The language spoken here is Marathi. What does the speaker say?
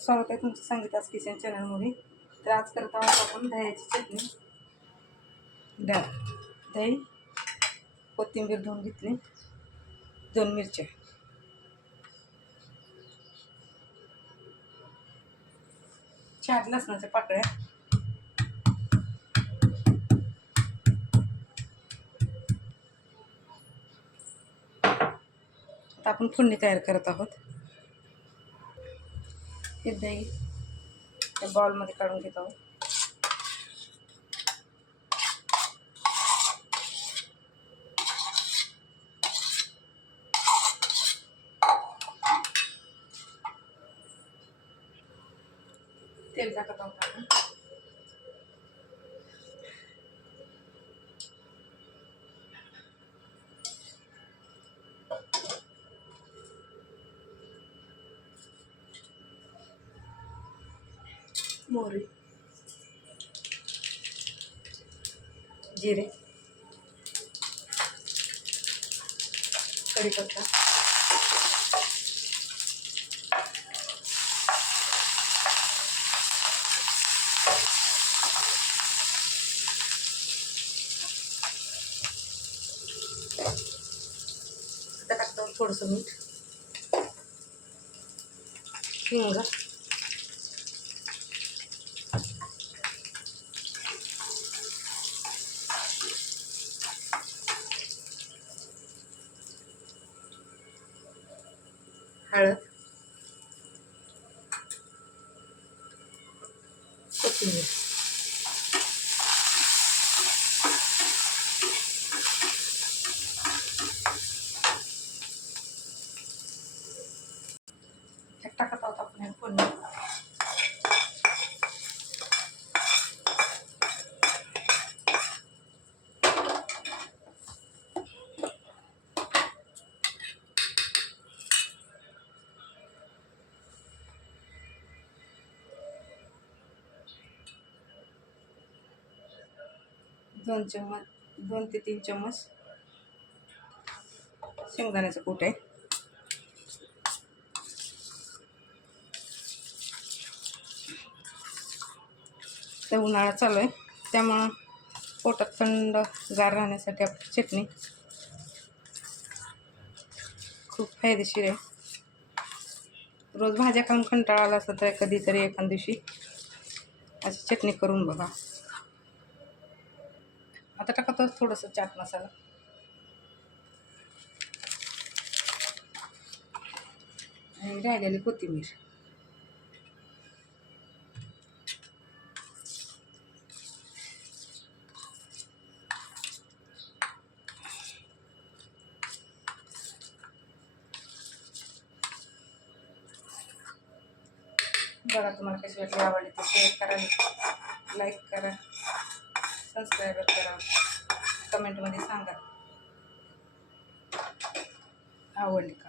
स्वागत आहे तुमचं संगीताच किचन चॅनलमध्ये तर आज करत आहोत आपण दह्याची चटणी. डाळ दही कोथिंबीर धुवून घेतली. दोन मिरच्या. चार लसणाच्या पाकळ्या. आता आपण फोडणी तयार करत आहोत. हे दही त्या बॉलमध्ये काढून घेत. आहोत तेल टाकत आहोत मोहरी जिरे. कढीपत्ता. आता टाकतो थोडंसं मीठ. हिंग हळद कोथिंबीर ह्यात टाकत आहोत आपण हे फोडणी दोन चम्मच दोन ते तीन चम्मच शेंगदाण्याचं कूट आहे. तर उन्हाळा चालू आहे. त्यामुळं पोटात थंड गार राहण्यासाठी आपली चटणी खूप फायदेशीर आहे. रोज भाज्या खाऊन कंटाळा आला असं तर कधीतरी एखाद दिवशी अशी चटणी करून बघा. आता टाकतो थोडंसं चाट मसाला. आणि राहिलेली कोथिंबीर. बघा तुम्हाला कशी वाटली आवडली तर शेअर करा लाईक करा. सबस्क्राईबर करा. कमेंटमध्ये सांगा. आवडली का?